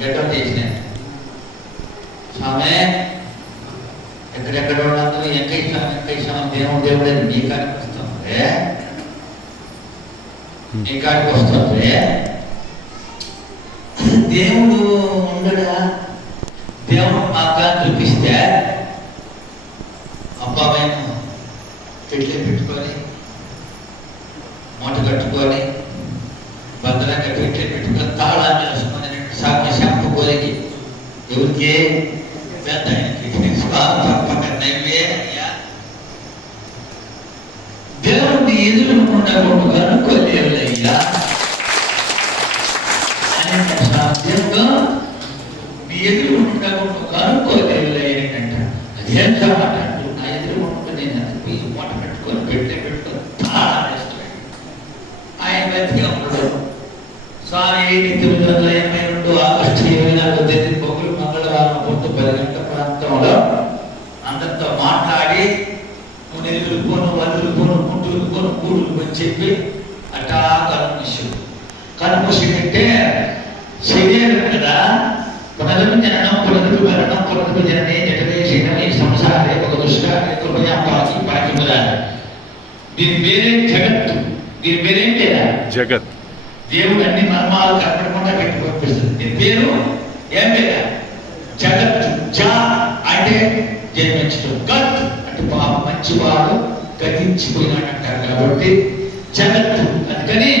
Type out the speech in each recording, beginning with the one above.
Getup చేసిన స్వామి ఎక్కడెక్కడ ఉన్నందుకు ఎంకైసాం దేవుడే నీ కాడికి వస్తుంది, నీ కాడికి వస్తుంది. దేవుడు ఉండడా? దేవుడు మాకు చూపిస్తే అబ్బాయి పెట్లే పెట్టుకొని మూట కట్టుకొని భద్రంగా పెట్లే పెట్టుకొని తాళాన్ని వేసుకొని సాగు షాంపు కోరికి ఎవరికి పెద్ద దేవుడిని ఎదురుకుండా కనుక్కోలేవులయ్యా అని సాధ్యంగా మీ ఎదురుకుండా కనుక్కోలేవులయ్యంట. అదేం కావాలంటూ నా ఎదురుకుంటూ నేను అది మూట పెట్టుకొని పెట్టే పెట్టుకొని తాళం వేస్తున్నాడు. ఆయన బతిగా ఉండడు. స్వామి 1982 ఆగస్టు 24వ తేదీ పొగులు మంగళవారం పొద్దు 10 గంటల ప్రాంతంలో అందరితో మాట్లాడి నిలుపుకోను వదులుకోను ముట్టుకోను కూడులు అని చెప్పి అట్టా కనుమూసిందంటే శరీరం కదా. పునర్జననం పునరుద్ధి మరణం పునరుద్ధి జననే జటవే శరీరం ఈ సంసారే ఒక దుష్కార్య కృపయా పాకి పాకి మొదలు. దీని పేరే జగత్తు. దీని పేరేం లేదా? జగత్. దేవుడు అన్ని మర్మాలు కనపడకుండా పెట్టి పంపిస్తుంది. దీని పేరు ఏం పేరా? జగత్తు. జ అంటే జన్మించడం, గత్ అంటే పాపం మంచివాడు గతించిపోయినాడంటారు కాబట్టి జగత్తు. అందుకని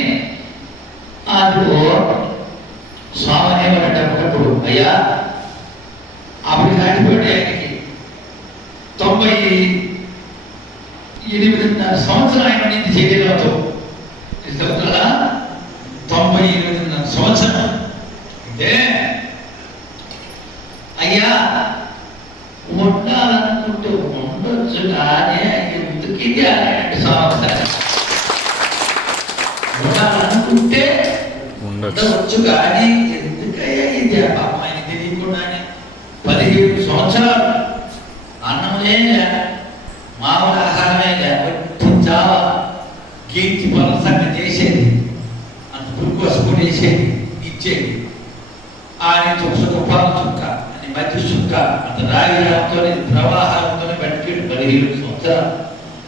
అందుకు స్వామి ఏమంటారు, అయ్యా అప్పుడు దాటిపోయాడు. ఆయనకి 98 సంవత్సరం ఆయన నుంచి శరీరంతో 98 సంవత్సరం అంటే అయ్యా ఉండాలనుకుంటే ఉండొచ్చు కానీ ఎందుకు ఇది అనేటువంటి సంవత్సరం ఉండాలనుకుంటే ఉండవచ్చు కానీ ఎందుకయ్యా ఇది పాపం ఆయన తెలియకుండానే 17 సంవత్సరాలు అన్నమే మామూలు ఆహారమే వట్టి చావ కీర్తి పరసంగా చేసేది, అంత గ్లూకోజ్ కూడా వేసేది ఇచ్చేది. ఆయన పాలు చుక్క అని మధ్య చుక్క అంత రాగితో ప్రవాహాలతో బతికేడు 17 సంవత్సరాలు.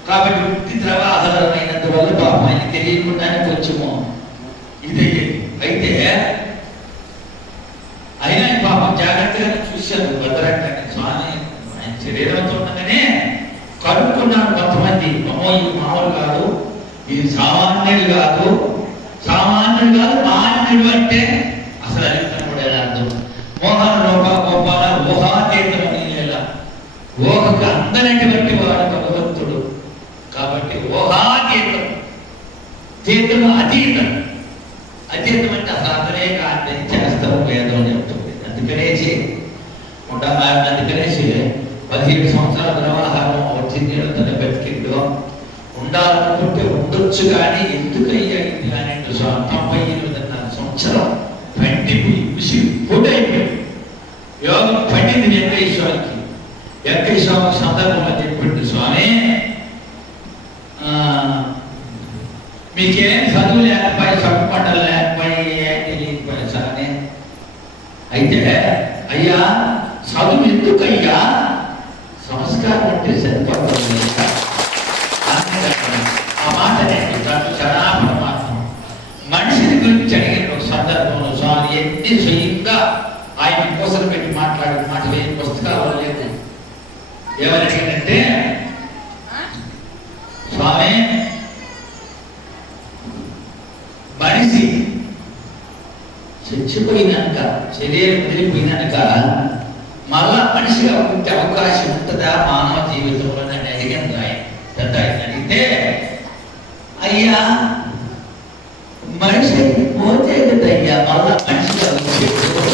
కాబట్టి వృత్తి ప్రవాహాలు అయినందువల్ల పాపం ఆయన తెలియకుండానే కొంచెము ఇదయ్యేది. అయితే అయినా పాపం జాగ్రత్తగా చూశారు భద్రంగానే. స్వామి ఆయన శరీరంతో ఉండగానే కనుక్కున్నాడు కొంతమంది, అమ్మో ఇది మామూలు కాదు, ఇది సామాన్యుడు కాదు, సామాన్యుడు కాదు మాన్యుడు అంటే అసలు అలిపిన కూడా ఎలా అర్థం? మోహన లోక గోపాల ఊహాతీతం అని లేదా? ఊహకు అందనటువంటి వాడు భగవంతుడు కాబట్టి ఊహాతీతం. తీర్థం అతీతం. అతీతం అంటే అసలు అతనే కాదని చేస్తాం వేదం చెప్తుంది. అందుకనేసి అందుకనేసి 17 సంవత్సరాల ప్రవాహారం వచ్చింది తన బతికిందో. ఉండాలనుకుంటే ఉండొచ్చు కానీ ఎందుకయ్యా ఇది అని 98 సంవత్సరం పండిపోయి ముసి పొడైపోయి యోగం పండింది వెంకటేశ్వరానికి. వెంకటేశ్వర సందర్భంగా చెప్పిండు, స్వామి మీకేం చదువు లేకపోయి చదువుపడ్డలు లేకపోయి తెలియకపోయి స్వామి. అయితే అయ్యా చదువు ఎందుకయ్యా? సంస్కారం అంటే సరిపడుతుంది. ఆ మాట నేను పరమాత్మ మనిషిని గురించి అడిగిన ఒక సందర్భంలో స్వామి ఎన్ని స్వయంగా ఆయన కోసం పెట్టి మాట్లాడిన మాటలు ఏ పుస్తకాలు లేదు. ఏమని అడిగిందంటే, స్వామి మనిషి చచ్చిపోయినాక శరీరం వదిలిపోయినాక మళ్ళా మనిషిగా ఉంటే అవకాశం ఉంటుందా మానవ జీవితంలో అని అడిగింది ఆయన. పెద్ద ఆయన అడిగితే, అయ్యా మనిషి పోతే కదయ్యా మళ్ళా మనిషిగా వచ్చేప్పుడు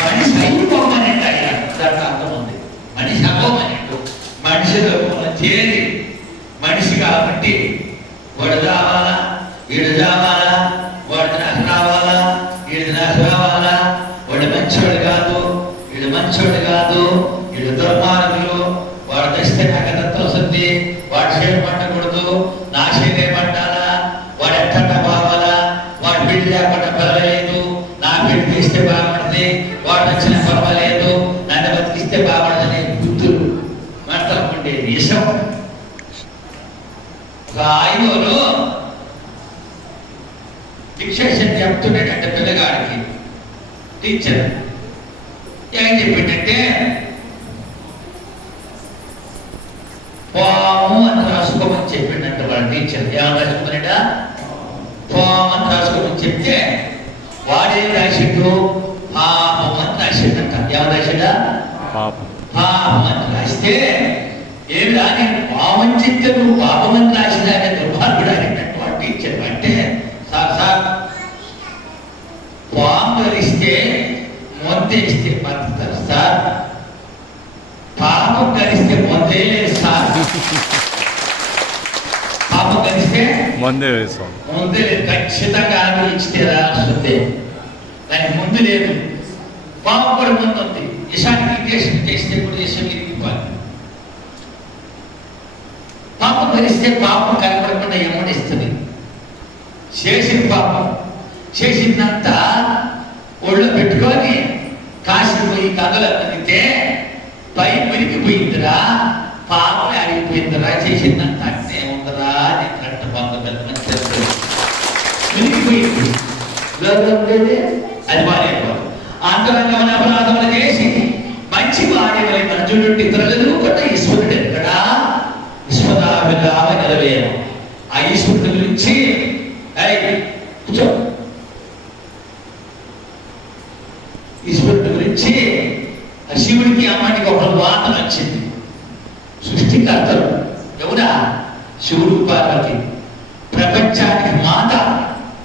మనిషి అయిపోమనండి అయ్యా. దాంట్లో అర్థం ఉంది. మనిషి అవ్వమనండు. మనిషిలో చేరి మనిషి కాబట్టి వాడు రావాలా, వీడు రావాలా, వాడు నాకు రావాలా, వీడు నాకు రావాలా, వాడు మంచోడు కాదు, వీడు మంచోడు కాదు, వీడు దుర్మార్గులు, వాడు తెస్తే నాకు అంత వస్తుంది, వాడు చేరు పట్టకూడదు, నా చేరే పట్టాలా, వాడు ఎట్ట బావాలా, వాడు పెళ్లి లేకుండా పర్వాలేదు, నా పెళ్లి బతికిస్తే బాగుపడుతుంది, వాడు వచ్చినా పర్వాలేదు, నన్ను బతికిస్తే బాగుపడదనే బుద్ధులు మాట్లాడుకుంటే దేశం. ఒక ఆయనలో ఫిక్సేషన్ చెప్తున్నాడంటే పిల్లగాడికి టీచర్ ఏం చెప్పిందంటే పాము అని రాసుకోమని చెప్పిండంట వాళ్ళ టీచర్. ఏమని రాసుకోమన్నాడా? పాము అని రాసుకోమని చెప్తే వాడేం రాసిండు? పాపం అని రాసిండంట. ఏమని రాసిండా? పాపం అని రాస్తే ఏమి రాని పాపం చెప్తే నువ్వు పాపం అని రాసినా దుర్భాగ్యుడు అనేటట్టు వాడు టీచర్. అంటే సార్ పాము కలిస్తే మొద్దేస్తే బతుకుతారు సార్, పాపం కలిస్తే మొద్దే లేదు సార్. పాపం కలిస్తే ముందే లేదు, ఖచ్చితంగా అనుభవించితే రాస్తుంది. దానికి ముందు లేదు. పాపం కూడా ముందు ఉంది. ఇషానికి ఇరిగేషన్ చేస్తే కూడా దేశం ఇరిగిపోవాలి. పాపం కలిస్తే పాపం కనపడకుండా ఏమనిస్తుంది? చేసిన పాపం చేసిందంతా ఒళ్ళో పెట్టుకొని కాసిపోయి కథలు అడిగితే పై మునిగిపోయిందిరా, పాపం అడిగిపోయిందిరా, చేసిందంతా అంటే ఉందరా అని కరెక్ట్ పాపం మునిగిపోయింది. ఉండేది అది బాగాలేకపోదు. అంతరంగమైన అపరాధములు చేసి మంచి వారి వల్ల మనుషులు ఇతరులు కూడా ఈశ్వరుడు ఎక్కడా విశ్వదాభిరామ నిలవేయం. ఆ ఈశ్వరుడి గురించి కూర్చో. ఈశ్వరుడి గురించి శివుడికి అమ్మానికి ఒక వాదన వచ్చింది. సృష్టికర్తలు ఎవరా? శివుడు పార్వతి. ప్రపంచానికి మాత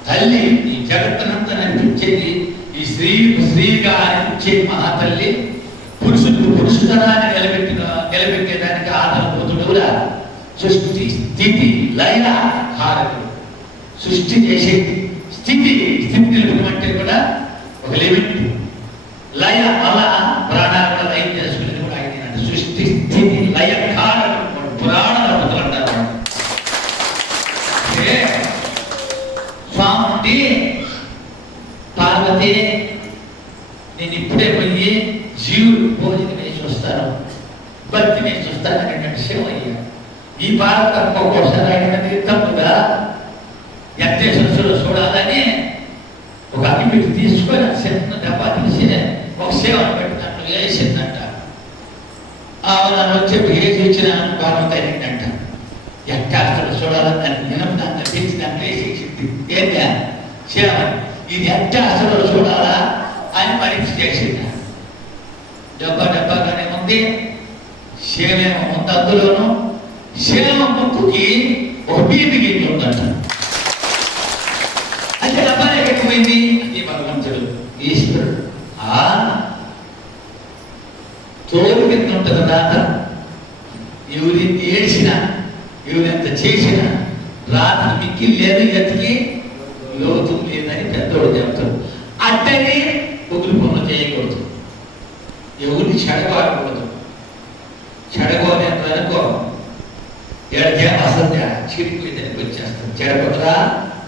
తల్లి, ఈ జగత్తునంతా నడిపించేది ఈ స్త్రీగా అనిపించే మహాతల్లి. పురుషుతనాన్ని నిలబెట్టేదానికి ఆధారపోతుడు ఎవరా? సృష్టి స్థితి లయ హారకుడు. సృష్టి చేసే స్థితి నిలబెట్టమంటే కూడా ఒక లిమిట్. లయ అలా ప్రాణాలు కూడా లయం చేసుకునేది కూడా ఆయన. సృష్టి స్థితి లయ కారకుడు పురాణాలు అంటారు. స్వామి పార్వతి నేను ఇప్పుడే పోయి జీవుడు భోజనం వేసి వస్తాను, భక్తి వేసి వస్తాను అనేటువంటి శివ అయ్యా. ఈ పార్వతి ఒక్కొక్కసారి ఆయన తప్పుగా ఎంతేశ్వరుడు చూడాలని ఒక అగ్గిపెట్టి తీసుకొని చిన్న డబ్బా తీసి ఒక సేవను పెట్టి దాంట్లో వేసిందంట. నన్ను చెప్పి వేసి వచ్చిన పార్వతి అయిందంట. ఎట్టాస్తుడు చూడాలని దాన్ని నినపదాన్ని తీసి దాన్ని వేసేసింది. ఏంటా సేవ ఇది ఎట్టాస్తుడు చూడాలా అని పరీక్ష చేసింది. డబ్బాగానే ఉంది, సేవేమో ఉంది. అందులోనూ సేవ ముక్కుకి ఒక బీపీ గింజ ఉందంట. అంటే డబ్బానే ఎక్కువైంది. అది భగవంతుడు ఈశ్వరుడు. తోలు కింద ఉంటుంది రాత. ఎవరి ఏడ్చినా ఎవరెంత చేసినా రాత మిక్కి లేదు, ఎత్తికి లోతు లేదని పెద్దోడు చెప్తాడు. అట్టని ఒకరి పనులు చేయకూడదు, ఎవరిని చెడగొడకూడదు. చెడగోనేందుకో ఎడకే అసలు చిరిపోయి దానికి వచ్చేస్తాం. చెడగొట్టరా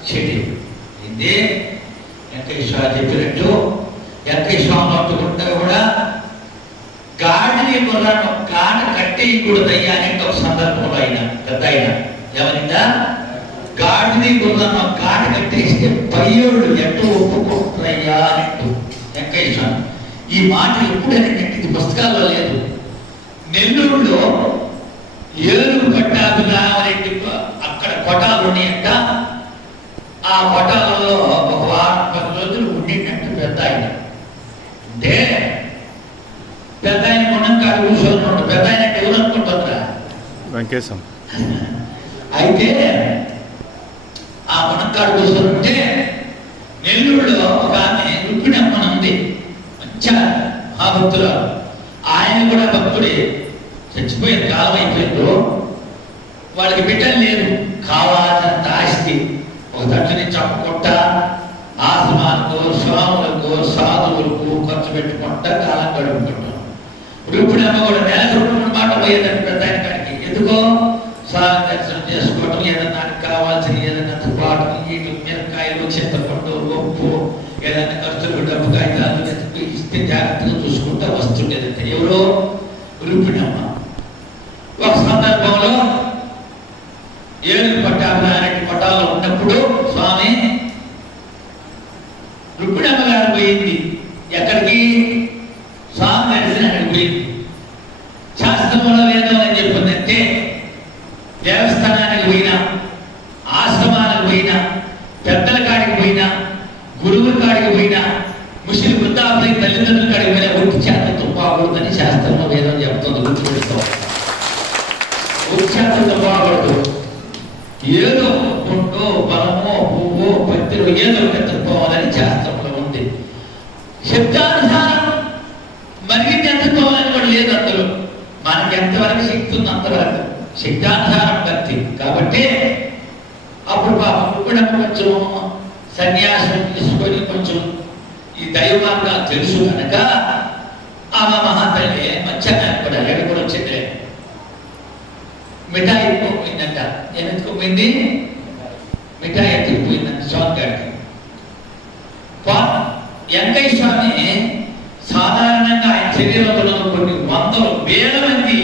చెడి. ఇదే వెంకటేశ్వర చెప్పినట్టు వెంకటేశ్వరం అట్టుకుంటా కూడా గాడిని గుర్రాన్ని గాడ కట్టేయకూడదయ్యా అనే ఒక సందర్భంలో అయినా పెద్ద అయినా ఏమనిందా? గాడిని గుర్రాన్ని గాడ కట్టేస్తే పయ్యోళ్ళు ఎట్టో ఒప్పుకుంటారయ్యా అన్నట్టు వెంకటేశ్వరం. ఈ మాట ఎప్పుడైనా ఇది పుస్తకాల్లో లేదు. నెల్లూరులో ఏలూరు పట్టాభిరామరెడ్డి అక్కడ కొటాలు ఉన్నాయంట. ఆ కొటాలలో ఒక వారం 10 రోజులు ఉండిందంటే పెద్ద ఆయన. అంటే పెద్ద ఆయన మునంకాడు కూర్చొని పెద్ద ఆయన ఎవరు అనుకుంటుందా? వెంకటేశం. అయితే ఆ మునంకాడు కూర్చొని ఉంటే నెల్లూరులో ఒక ఆమె రుక్మిణమ్మని ఉంది, మంచిగా మహాభక్తులు. ఆయన కూడా భక్తుడే, చచ్చిపోయింది, కాలం అయిపోయిందో. వాళ్ళకి బిడ్డలు లేదు, కావాలంత ఆస్తి. ఒక దగ్గర చప్పుకుంటా ఆశ్రమాలకు స్వాములకు సాధువులకు ఖర్చు పెట్టుకుంటా కాలం గడుపుకుంటాం. రుక్మిణమ్మ కూడా నెలకు 2 మాట పోయేదంటే పెద్ద ఆయన కాడికి. ఎందుకో స్వామి దర్శనం చేసుకోవటం, ఏదన్నా కావాల్సిన ఏదన్నా పాటలు, నీళ్ళు, మిరకాయలు, చింతపండు, ఉప్పు ఏదైనా ఖర్చులు డబ్బు కాగితాలు ఇస్తే జాగ్రత్తగా చూసుకుంటా వస్తుండేదంటే ఎవరో రుక్మిణమ్మ. ఒక సందర్భంలో ఏనుగు పట్టాభిరానికి పట్టాలో ఉన్నప్పుడు స్వామి రుక్మిణమ్మ గారు పోయింది. ఎక్కడికి? స్వామి దర్శనానికి పోయింది. శాస్త్రంలో వేదం అని చెప్పిందంటే దేవస్థానానికి పోయినా, ఆశ్రమానికి పోయినా, పెద్దల కాడికి పోయినా, గురువుల కాడికి పోయినా, ముస్లిం వృద్ధాపులై తల్లిదండ్రుల కాడికి పోయినా ఒట్టి చేతతో బాగూడదని శాస్త్రంలో వేదం చెప్తుంది. గుర్తుపెట్టుకోవాలి. ఒట్టి చేతతో బాగూడదు. ఏదో పుట్టో బలమో పువ్వో పత్తిలో ఏదో ఎత్తుకోవాలని శాస్త్రంలో ఉంది. శబ్దానుసారం మరిగింది ఎత్తుకోవాలని కూడా లేదు అందులో. మనకి ఎంతవరకు శక్తి ఉంది అంతవరకు శక్తానుసారం భక్తి. కాబట్టి అప్పుడు పాపం కూడా కొంచెం సన్యాసం తీసుకొని కొంచెం ఈ దైవ మార్గాలు తెలుసు కనుక ఆమె మహాతల్లి మధ్యాహ్నం కూడా ఎక్కడ వచ్చింది మిఠాయి ఎత్తుకోపోయిందంట. ఏం ఎత్తుకోపోయింది? మిఠాయి ఎత్తుకుపోయిందంట స్వామి గారికి. వెంకయ్య స్వామి సాధారణంగా ఆయన శరీరంలో కొన్ని వందల వేల మంది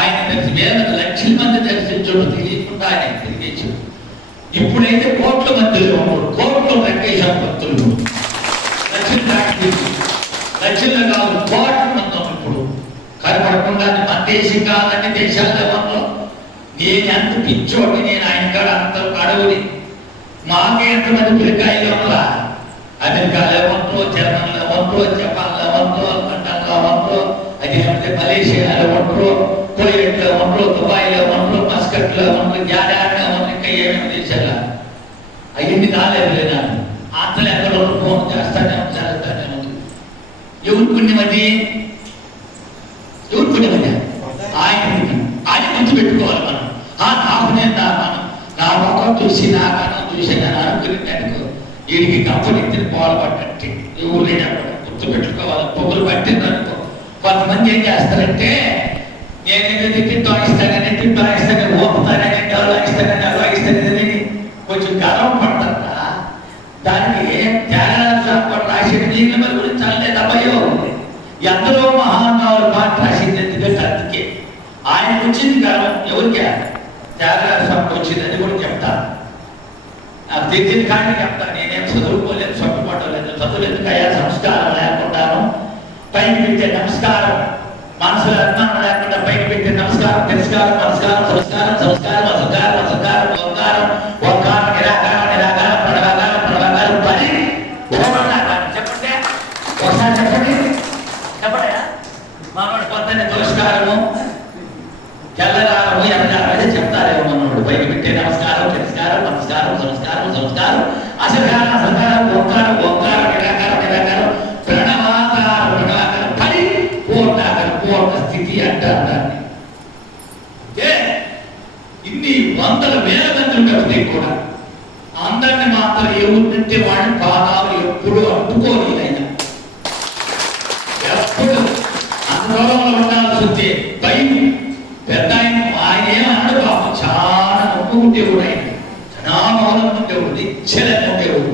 ఆయన వేల లక్షల మంది దర్శించడం తెలియకుండా ఆయన తిరిగేశారు. ఇప్పుడైతే కోట్ల మందిలో కోట్లు వెంకయ్య స్వామి భక్తులు లక్షల్లో కాదు కోట్ల మంది ఇప్పుడు కనపడకుండా మన దేశం కాదండి దేశాల్లో మనలో నేను ఎంత పిచ్చోడి, నేను ఆయన కాడ అంత అడవుని మాకే ఎంతమంది పిల్లకాయలు అమలా అమెరికాలో వంటో, జర్మన్లో వంటో, జపాన్లో వంటో, లండన్లో వంటో, అదే మలేషియాలో వంటో, కువైట్లో వంటో, దుబాయ్లో వంటో, మస్కట్లో వంటో, జాడాడ్లో వంటో, ఇంకా ఏమేమి దేశాల అవన్నీ రాలేదు లేదా ఆత్మలు ఎక్కడో ఫోన్ చేస్తానే ఉంది. ఎవరు పుణ్యమది? ఎవరు పుణ్యమది? ఆయన గుర్తు పెట్టుకోవాలి మనం. నాకు నేను నా ముఖం చూసి నా కన్నం చూసి నేను అనుకునేందుకు వీడికి కంపెనీ ఎత్తిన పోవాలి పట్టండి ఎవరు లేనప్పుడు గుర్తు పెట్టుకోవాలి. పొగులు పట్టింది అనుకో. కొంతమంది ఏం చేస్తారంటే నేను తిట్టిస్తానని ఓపుతానని ఇస్తానని కొంచెం గర్వం పడతారా. దానికి త్యాగరాజు రాసిన నీళ్ళ మరి గురించి అనలేదు అబ్బాయో. ఎందరో మహానుభావులు పాట రాసింది ఎందుకంటే అందుకే ఆయనకు వచ్చింది గర్వం. ఎవరికి? త్యాగరాజు స్వామికి వచ్చింది. అది కూడా చెప్తాను. నాకు తెలిసిన కానీ చెప్తాను. నేనేం చదువుకోలేదు, చదువుకోవట్లేదు, చదువులేదు కయ్యా సంస్కారం లేకుండాను పైకి పెట్టే నమస్కారం, మనసులో అభిమానం లేకుండా పైకి పెట్టే నమస్కారం, తిరస్కారం, నమస్కారం, సంస్కారం, సంస్కారం, అసంకారం, అసంకారం, ఓంకారం, ఓంకారం, నిరాకారం, నిరాకారం, ప్రణవాకారం, ప్రణవాకారం, పని చెప్పండి. ఒకసారి చెప్పండి. చెప్పండి. మనోడు పొద్దున్నే తిరస్కారము, తెల్లగారము, ఎర్రగారం అదే చెప్తారేమో మనోడు. పైకి పెట్టే నమస్కారం, తిరస్కారం, నమస్కారం, సంస్కారం, సంస్కారం, అసంకారం, అసంకారం, ఓంకారం, ఓంకారం, నిరాకారం, నిరాకారం, ప్రణవాకారం, ప్రణవాకారం, పని పూర్ణాకారం, పూర్ణ స్థితి అంటారు దాన్ని. ఇన్ని వందల వేల మంది ఉంటారు కూడా. అందరిని మాత్రం ఏముంటే వాడి పాదాలు ఎప్పుడు అంటుకోని ఆయన ఎప్పుడు ఆందోళనలో ఉండాల్సిందే. భయం పెద్ద ఆయన ఏమన్నాడు పాపం చాలా నొప్పుకుంటేవాడు. ఆయన చాలా మౌనం ఉండేవాడు, నిశ్చలంగా ఉండేవాడు.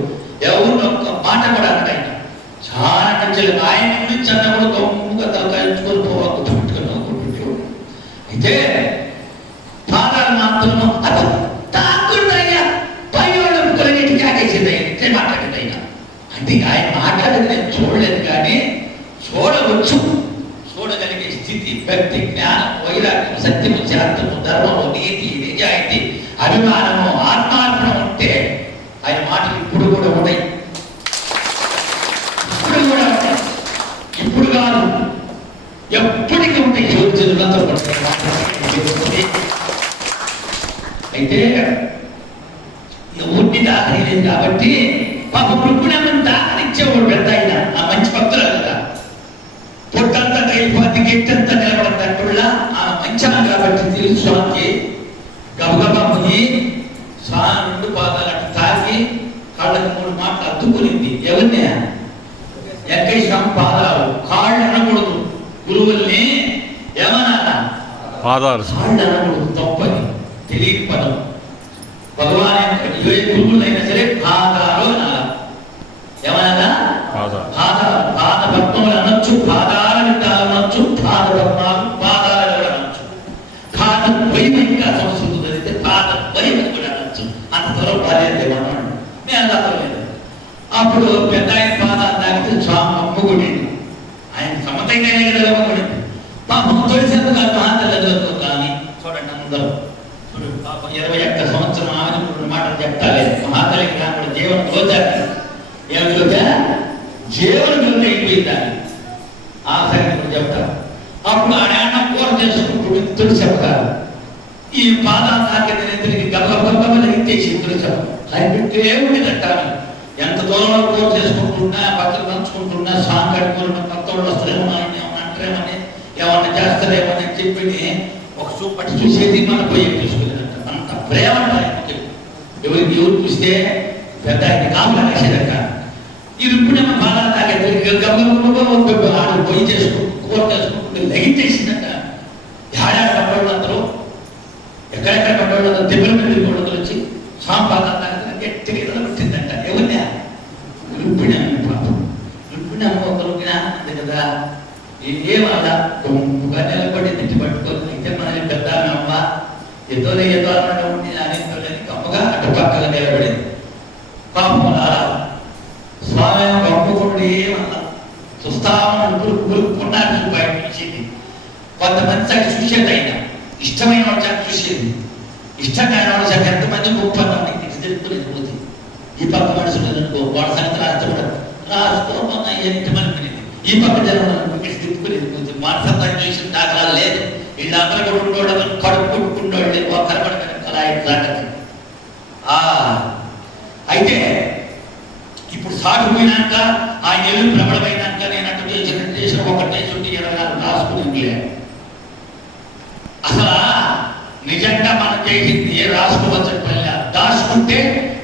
ఎవరు ఒక్క మాట కూడా అన్నాడు. ఆయన చాలా నిశ్చలం. ఆయన గురించి అన్న కూడా తొమ్మిదిగా తలకాయించుకొని పెట్టుకుని నవ్వుకుంటుండేవాడు. అయితే పాదాలు మాత్రము అదో తాకుండయ్యా పైవాడు కొలగేటికి ఆగేసింది. ఆయన ఇట్లే మాట్లాడింది. ఆయన అంటే ఆయన మాట్లాడేది నేను చూడలేదు కానీ చూడవచ్చు. చూడగలిగే స్థితి, భక్తి, జ్ఞానం, వైరాగ్యం, సత్యము, శాంతము, ధర్మము, నీతి, నిజాయితీ, అభిమానము, ఆత్మార్పణ ఉంటే ఆయన మాటలు ఇప్పుడు కూడా ఉన్నాయి. ఇప్పుడు కూడా ఉంటాయి. ఇప్పుడు కాదు, ఎప్పటికీ ఉంటాయి. చదువులంతా ఉంటాయి. అయితే ఊరిని దాఖలేదు కాబట్టి పాపం రుక్కునేమని దాఖలిచ్చేవాడు పెద్ద ఆయన. ఆ మంచి భక్తులు కదా. పొట్టంతా కైపోతే గిట్టంతా నిలబడతాడులా ఆ మంచాన కాబట్టి తెలుసు స్వామికి. గబగబా ముని స్వామి 2 పాదాలు అటు తాకి కాళ్ళకు 3 మాటలు అద్దుకునింది. ఎవరిని? వెంకయ్య స్వామి పాదాలు. కాళ్ళు అనకూడదు. గురువుల్ని ఏమన్నా పాదాలు కాళ్ళు అనకూడదు. తప్పని తెలియని పదం. భగవాన్ ఏ గురువులైనా సరే పాదాలు అనాలి. ఏమన్నా పాద పద్మములు అనొచ్చు, పాదాల విందాలు అనొచ్చు, పాద పద్మాలు పాదాలు కూడా అనొచ్చు. పాద భయం ఇంకా సంస్కృతి అయితే పాద భయం కూడా అనొచ్చు. అంత త్వరలో బాధ్యత నేను లేదు. అప్పుడు పెద్ద ఆయన పాదాలు తాగితే స్వామి అమ్ముకునేది. ఆయన సమతైనా కదా అమ్ముకునేది. పాపం తొలిసేపు కాదు మహాతల్లి కానీ చూడండి అందరూ 21 సంవత్సరం ఆమె మాటలు చెప్తాలేదు. మహాతల్లికి రాకుండా జీవనం రోజాక ఏమిటో జీవనం అయిపోయిందని ఆ సంగతి చెప్తారు. అప్పుడు ఆడ కూర చేసుకుంటూ తుడిచెప్పగా ఈ పాదాలు తాకేదికి గబగబ ఎత్తేసి తుడిచెప్ప అయిపోతే ఉండేదంటాను. ఎంత దూరంలో కూర చేసుకుంటున్నా, పక్కన పంచుకుంటున్నా, సాంగ్ కట్టుకున్నా, కొత్త వాళ్ళు వస్తారేమో ఏమన్నా అంటారేమని, ఏమన్నా చేస్తారేమని చెప్పి ఒక చూపట్టి చూసేది మన పోయి చూసుకునేదంట. అంత ప్రేమ ఎవరికి ఎవరు చూస్తే పెద్ద ఆయన కాపులా వేసేదక్క. ఇది ఇప్పుడేమో బాగా తాగేది ఆడు పొయ్యి చేసుకుంటూ కూర చేసుకుంటూ లెగించేసిందట. ఏడాడు పడ్డవాళ్ళు అందరూ ఎక్కడెక్కడ పడ్డవాళ్ళు అందరూ దెబ్బల మీద కూడా వచ్చి సాంపాదా తాగితే గట్టిగా ఇలా పెట్టిందంట. ఎవరినా రుబ్బినాము పాపం రుబ్బినాము ఒక రుబ్బినా అంతే కదా. ఏమాల గొంపుగా నిలబడి తిట్టి పట్టుకొని అయితే మనల్ని పెద్ద అమ్మ ఏదో ఏదో అన్నట్టు ఉండి అని గొప్పగా అటు పక్కగా నిలబడింది. పాపం స్వామి గొప్పకుండా ఏమన్నా చూస్తా పున్నారు బయట చూసేది. కొంతమంది సార్ చూసేది అయినా ఇష్టమైన వాడు సార్ చూసేది. ఇష్టం కాని వాడు సార్ ఎంతమంది గొప్ప తెలుపుకునేది పోతుంది. ఈ పక్క మనుషులు వాడు సంగతి రాసుకోమన్నా ఎంత అనుకునేది. ఈ పక్క జనం తిప్పుకునేది పోతుంది. మనసంతా చూసిన దాఖలాలు లేదు. వీళ్ళందరూ కూడా ఉండేవాడు కడుపు కొట్టుకుంటోళ్ళు ఒక్కరపడి అలా ఇట్లాంటి. అయితే ఇప్పుడు సాగిపోయినాక ఆ ఏళ్ళు ప్రబలమైనాక నేను అటు చేసిన ఒకటే చుట్టి 24 రాసుకుని అసలు నిజంగా మనం చేసింది ఏ రాసుకోవచ్చని పని దాచుకుంటే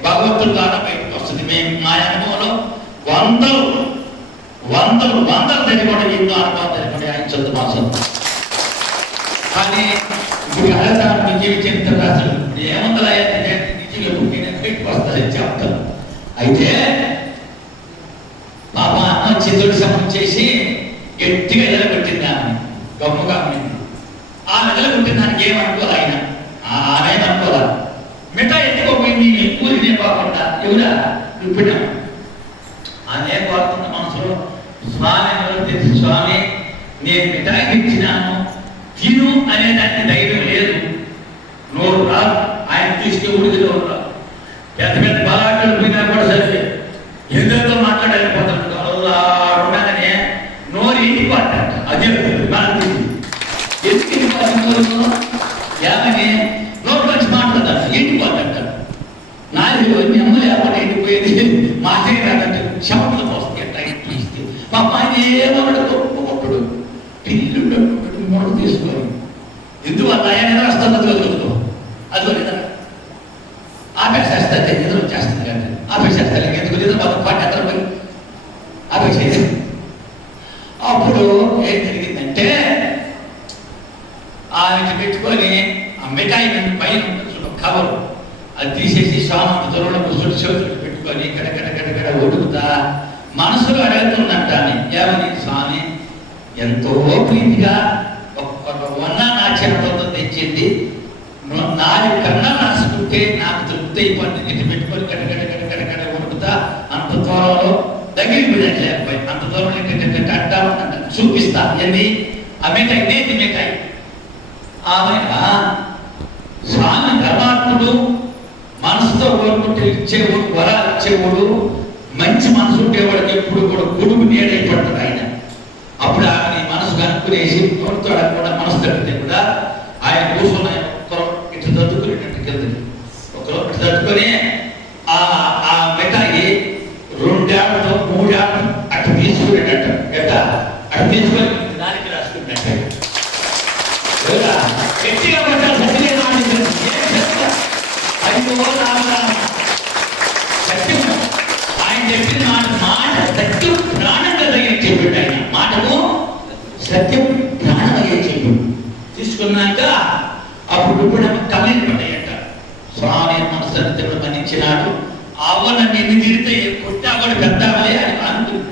భగవంతుడు ద్వారా బయటకు వస్తుంది. మేము మా అనుభవంలో వందలు తెలియకుండా ఎన్నో అనుభవం తెలియకుండా ఆయన చదువు మాసం. కానీ ఇప్పుడు అడతాను జీవి చరిత్ర రాశారు. ఇప్పుడు ఏముందలా నిజంగా పుట్టిన బయటకు వస్తుందని చెప్తాను. అయితే పాప అమ్మ చిత్రుడి సమం చేసి గట్టిగా ఎదలగొట్టింది. ఆమె గొప్పగా ఉంది. ఆ ఎదలగొట్టిన దానికి ఏమనుకోవాలి ఆయన ఆమె అనుకోవాలి. మిఠా ఎత్తుకోపోయింది ఊరినే కాకుండా ఎవరా రుబ్బినాం అదే కోరుతున్న మనసులో స్వామి తెలుసు. స్వామి నేను మిఠాయి ఇచ్చినాను తిను అనేదానికి ధైర్యం లేదు. నోరు రాదు. ఆయన తీసుకే ఉడికి నోరు రాదు. పెద్ద పెద్ద బలాటలు పోయినా కూడా సరే ఏదేదో మాట్లాడలేకపోతాడు. ఉండగానే నోరు ఇంటిపోతాడు. అదే మనకి ఎందుకు ఏమని నోరు నుంచి మాట్లాడతాడు. ఇంటిపోతాడు. నాలుగు నెమ్మ లేకపోతే ఎండిపోయేది మాటే రాదంటే చెమటలు వస్తాయి. అట్లా ఇంటి పాప ఆయన ఏమన్నాడు గొప్పడు పిల్లు మొదలు తీసుకొని ఎందువల్ల ఆయన వస్తుంది. అది వదులుకో అది వదిలేదా ఆపేసేస్తే ఎదురు వచ్చేస్తుంది కానీ ఆపేసేస్తారు. ఎందుకు లేదు మాకు పాట ఎక్కడ పోయి ఆపేసేది. అప్పుడు ఏం జరిగిందంటే ఆమెకి పెట్టుకొని ఆ మిఠాయి పైన కవరు అది తీసేసి స్వామి దూరంలో కూర్చొని చేతులు పెట్టుకొని గడగడ ఉడుకుతా మనసులో అడుగుతుందంట. ఏమని స్వామి ఎంతో ప్రీతిగా ఒక్క నా చేతతో తెచ్చింది. 4 కన్నా రాసుకుంటే నాకు తృప్తి అయిపోయింది. ఇటు పెట్టుకొని గడగడ ఉడుకుతా అంత దూరంలో తగిలిపోయినట్టు లేకపోయి అంత దూరంలో అడ్డా చూపిస్తా. ఏంది ఆ మిఠాయి నేతి మిఠాయి. ఆమె స్వామి ధర్మాత్ముడు, మనసుతో కోరుకుంటే ఇచ్చేవాడు, వరాలు ఇచ్చేవాడు, మంచి మనసు ఉండేవాడికి ఎప్పుడు కూడా గుడుగు నీడైపడతాడు ఆయన. అప్పుడు ఆమె మనసు కనుక్కునేసి నోటితో కూడా మనసు తగ్గితే కూడా ఆయన కూర్చున్న ఇటు తద్దుకునేటట్టు కింద ఒకరు ఇటు తట్టుకొని ఆ మిఠాయి 2 ఏళ్లతో 3 ఏళ్ళు అటు తీసుకునేటట్టు ఎట్లా అటు తీసుకొని దానికి రాసుకున్నట్టు గట్టిగా పట్టాలి. సత్యం ఆయన చెప్పిన మాట సత్యం ప్రాణంగా చెప్పాడు. ఆయన మాటకు సత్యం ప్రాణమయ్యే చెప్పు తీసుకున్నాక అప్పుడు ఇప్పుడు కన్నీళ్ళు పడ్డాయంట. స్వామి మనసు మన్నించినాడు. ఆవు నన్ను ఎన్ని తిరిగితే కొట్టావాడు పెద్దావలే అని అనుకుంది.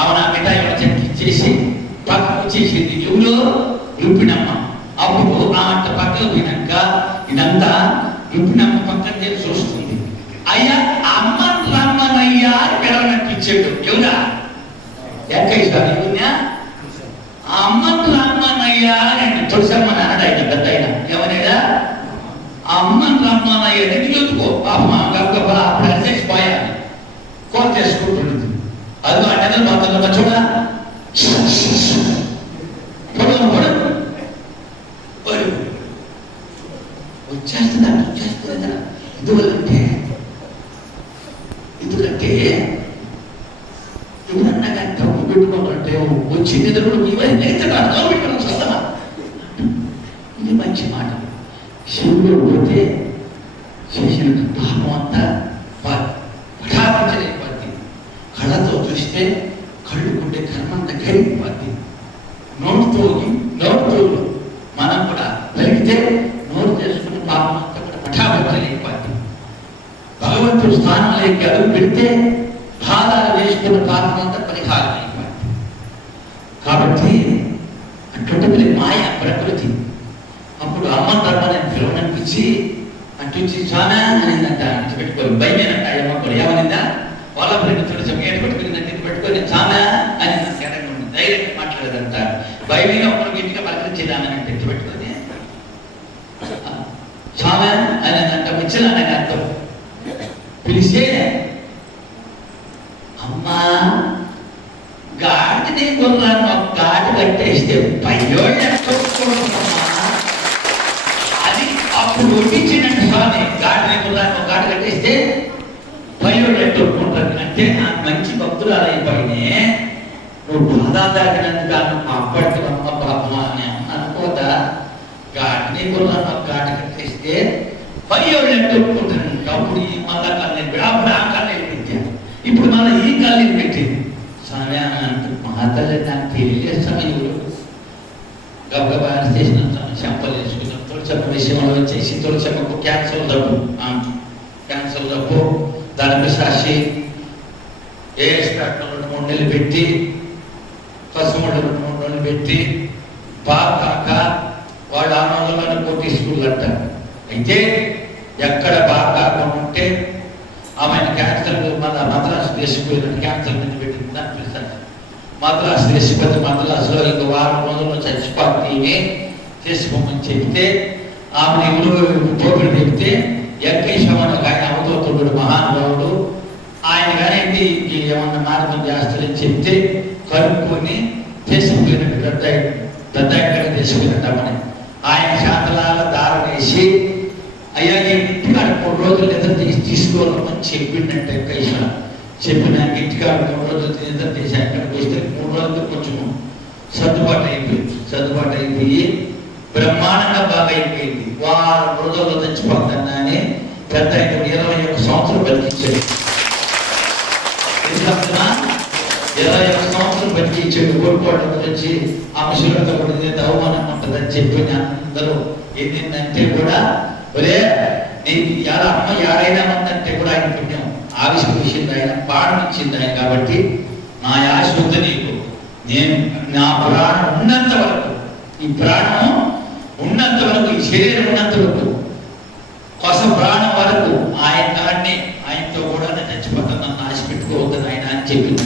ఆమె ఆ మిఠాయి చెట్టు ఇచ్చేసి పక్కకు వచ్చేసింది. ఎవరు? రుక్మిణమ్మ. అప్పుడు ఆమె పక్కకు పోయినాక ఇదంతా రుక్మిణమ్మ పక్కన చేసి చూస్తుంది. అయ్యా అమ్మని రమ్మనయ్యా పిలవననిపించాడు. ఎవరా? ఎక్క ఇస్తాడు ఎవరినా? అమ్మని రమ్మనయ్యా అని తులసమ్మని అన్నాడు ఆయన పెద్ద అయినా. ఏమన్నాడా? అమ్మని రమ్మనయ్యా ఎందుకో పాప గబ్బా అప్పుడు అరిచేసిపోయాలి కోత చేసుకుంటుంది. అది అంటే మొత్తం చూడ వచ్చేస్తుందా వచ్చేస్తుందా. ఎందుకంటే ఎవరన్నా కానీ తప్పు పెట్టుకోవాలంటే వచ్చి నిద్రలో పెట్టుకోవడం చూస్తామా? ఇది మంచి మాట. శివుడు పోతే చేసిన పాపం అంతా పఠాపించలేకపోద్ది. కళ్ళతో చూస్తే కళ్ళు ఉండే కర్మంతా కరిగిపోద్ది. నోటుతో మనం కూడా వెలిగితే నోరు చేసుకుని పాపం అంతా కూడా పఠాపించలేకపోద్ది. భగవంతుడు స్థానంలోకి అడుగు పెడితే బాధాలు వేసుకున్న పాపం అంతా పరిహారం అయిపోద్ది. కాబట్టి అటువంటి మాయ ప్రకృతి. అప్పుడు అమ్మని రమ్మని పిలవనిపించి అట్టుంచి చాలా అనిందంట. అటు పెట్టుకోవాలి భయమేనంట. అమ్మ కూడా ఏమనిందా? వాళ్ళ ప్రేమితుడు ఎటు పెట్టుకుని పెట్టుకొని చాలా అని ధైర్యంగా మాట్లాడదంట. భయమైన ఒకరికి ఇంటిగా పలకరించేదామని పెట్టి పెట్టుకొని చాలా అనేదంట. వచ్చిన అర్థం పిలిస్తే అమ్మా గాడిని కొన్నాను ఒక గాడి కట్టేస్తే పయ్యోళ్ళ అది అప్పుడు వడ్డించినట్టు స్వామి. గాడిని కొన్నాను ఒక గాడి కట్టేస్తే పయ్యోళ్ళు ఎట్టుకుంటారు. అంటే ఆ మంచి భక్తులు అయిపోయినే నువ్వు బాధ తాకినందుకు అప్పటి అమ్మ పాప అని అనుకోదా? గాడిని కొన్నాను ఒక గాడి కట్టేస్తే పయ్యోళ్ళు ఎట్టుకుంటారు. అప్పుడు ఈ మళ్ళా కళ్ళు విడాపుడు ఆ కళ్ళు పెట్టాను. ఇప్పుడు మళ్ళీ ఈ కళ్ళు పెట్టింది. స్వామి అంటూ మా తల్లి నాకు తెలియజేస్తాను. ఎవరు గబగబా చేసిన చెంపలు వేసుకున్నాం. తులసమ్మ విషయంలో వచ్చేసి తులసమ్మకు క్యాన్సర్ డబ్బు క్యాన్సర్ డబ్బు దానికి సాక్షి ఏ స్టార్ట్లో 2-3 నెలలు పెట్టి పసుముడు 2-3 నెలలు పెట్టి బాగా కాక వాళ్ళు ఆనందంలోనే పోటీ స్కూల్ అంటారు. అయితే ఎక్కడ బాగా కాకుండా ఉంటే ఆమె క్యాన్సర్ మళ్ళీ మద్రాసు దేశపోయినట్టు క్యాన్సర్ మీద పెట్టింది అని పిలుస్తారు. మద్రాసు దేశపోతే మద్రాసులో ఇంక వారం రోజుల్లో చచ్చిపోతే చేసుకోమని చెప్తే ఆమె ఎవరు పోగుడు చెప్తే వెంకటేశ్వర ఆయన అవతోతుడు మహానుభావుడు ఆయన కానీ ఏమన్నా మార్గం చేస్తారని చెప్తే కనుక్కొని చేసుకుపోయినట్టు పెద్ద చేసుకున్నట్టమని ఆయన శాంతలాల దారం వేసి అయ్యా ఇంటికాడ 3 రోజులు నిద్ర తీసుకోవాలని చెప్పిందంటే వెంకటేశ్వర. చెప్పినాక ఇంటికాడ 3 రోజులు నిద్ర తీసి అక్కడికి వస్తే 3 రోజులు కొంచెం సర్దుబాటు అయిపోయి బ్రహ్మాండంగా బాగా అయిపోయింది. వారం రోజుల్లో చచ్చిపోతుందని పెద్ద 21 సంవత్సరం బతికించాడు. 21 సంవత్సరం బతికించాడు. కోరుకోవడం గురించి అంశులతో కూడా అవమానం ఉంటుందని చెప్పి అందరూ ఏంటంటే కూడా ఒరే నీకు అమ్మ యాడైనా ఉందంటే కూడా ఆయన పుణ్యం ఆవిష్కరించింది ఆయన, పాఠం ఇచ్చింది ఆయన. కాబట్టి నా ఆశ ఉంది నీకు. నేను నా ప్రాణం ఉన్నంత వరకు, ఈ ప్రాణం ఉన్నంత వరకు, ఈ శరీరం ఉన్నంత వరకు, కొస ప్రాణం వరకు ఆయనతో కూడా నేను చచ్చిపోతాను, నన్ను ఆశ పెట్టుకోవద్దని ఆయన అని చెప్పింది.